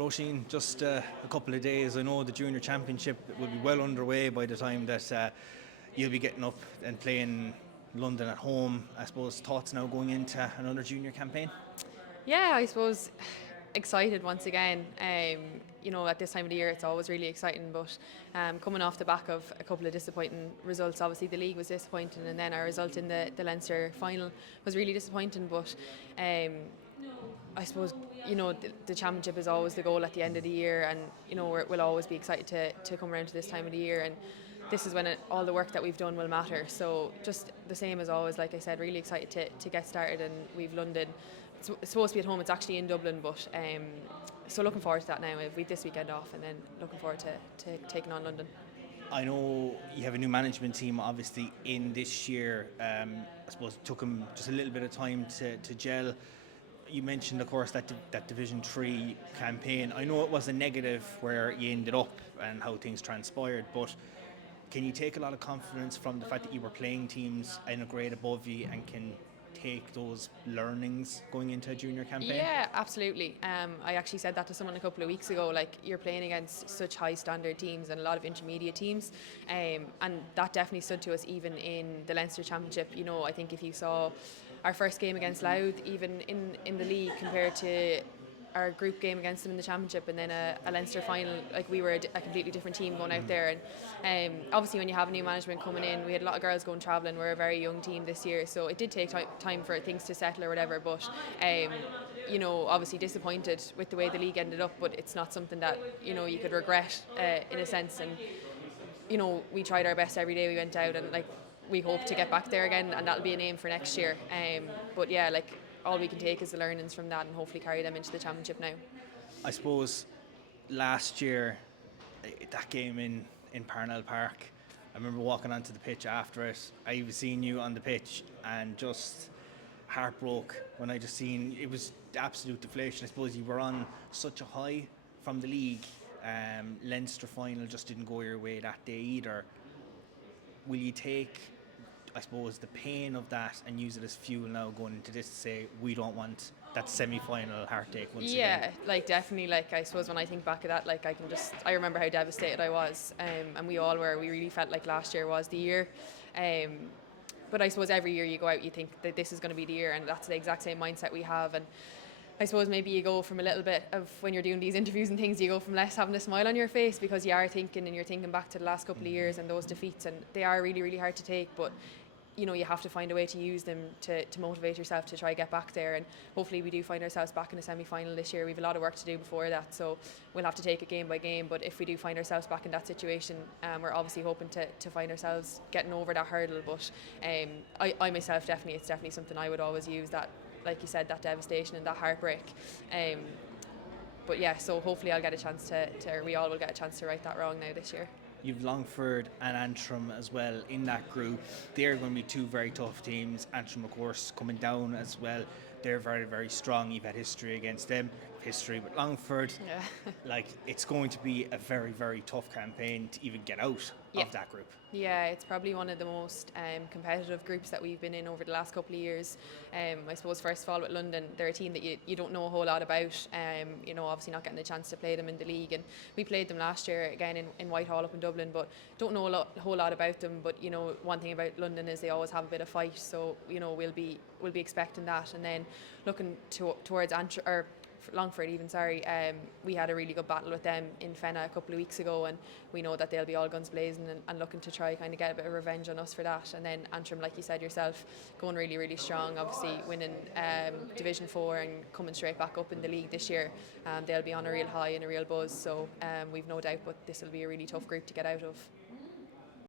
Roisin, just a couple of days. I know the junior championship will be well underway by the time that you'll be getting up and playing London at home. I suppose thoughts now going into another junior campaign? Yeah, I suppose excited once again. At this time of the year, it's always really exciting. But coming off the back of a couple of disappointing results, obviously the league was disappointing, and then our result in the Leinster final was really disappointing. But I suppose the championship is always the goal at the end of the year, and we'll always be excited to come around to this time of the year. And this is when all the work that we've done will matter. So just the same as always, like I said, really excited to get started. And we've London. It's supposed to be at home. It's actually in Dublin, but so looking forward to that now. We've this weekend off, and then looking forward to taking on London. I know you have a new management team, obviously, in this year. I suppose it took them just a little bit of time to gel. You mentioned, of course, that Division 3 campaign. I know it was a negative where you ended up and how things transpired, but can you take a lot of confidence from the fact that you were playing teams in a grade above you and can take those learnings going into a junior campaign? Yeah, absolutely. I actually said that to someone a couple of weeks ago. Like, you're playing against such high standard teams and a lot of intermediate teams, and that definitely stood to us even in the Leinster Championship. I think if you saw our first game against Louth, even in the league, compared to our group game against them in the championship, and then a Leinster final, like, we were a completely different team going out there. And obviously when you have a new management coming in, we had a lot of girls going travelling. We're a very young team this year, so it did take time for things to settle or whatever. But obviously disappointed with the way the league ended up, but it's not something that you could regret in a sense. And we tried our best every day we went out, and we hope to get back there again, and that'll be an aim for next year. But yeah, all we can take is the learnings from that and hopefully carry them into the championship now. I suppose last year, that game in Parnell Park, I remember walking onto the pitch after it. I was seeing you on the pitch and just heart broke when I just seen it was absolute deflation. I suppose you were on such a high from the league. Leinster final just didn't go your way that day either. Will you take, I suppose, the pain of that and use it as fuel now going into this to say we don't want that semi-final heartache once again? Yeah, definitely. I suppose when I think back at that, I remember how devastated I was, and we all were. We really felt like last year was the year. But I suppose every year you go out, you think that this is going to be the year, and that's the exact same mindset we have. And I suppose maybe you go from a little bit of, when you're doing these interviews and things, you go from less having a smile on your face because you are thinking, and you're thinking back to the last couple of years and those defeats, and they are really, really hard to take. But you have to find a way to use them to motivate yourself to try get back there. And hopefully we do find ourselves back in a semi-final this year. We have a lot of work to do before that, so we'll have to take it game by game. But if we do find ourselves back in that situation, we're obviously hoping to find ourselves getting over that hurdle. But I myself, it's definitely something I would always use, that, like you said, that devastation and that heartbreak. But yeah, so hopefully I'll get a chance to we all will get a chance to right that wrong now this year. You've Longford and Antrim as well in that group. They're going to be two very tough teams. Antrim, of course, coming down as well. They're very, very strong. You've had history against them, history with Longford. Yeah. It's going to be a very, very tough campaign to even get out of that group. Yeah, it's probably one of the most competitive groups that we've been in over the last couple of years. I suppose first of all with London, they're a team that you don't know a whole lot about. Obviously not getting a chance to play them in the league, and we played them last year again in Whitehall up in Dublin, but don't know a whole lot about them. But one thing about London is they always have a bit of fight, so we'll be expecting that. And then looking towards Longford even, we had a really good battle with them in Fenagh a couple of weeks ago, and we know that they'll be all guns blazing and looking to try kind of get a bit of revenge on us for that. And then Antrim, like you said yourself, going really, really strong, obviously winning Division 4 and coming straight back up in the league this year. They'll be on a real high and a real buzz, so we've no doubt, but this will be a really tough group to get out of.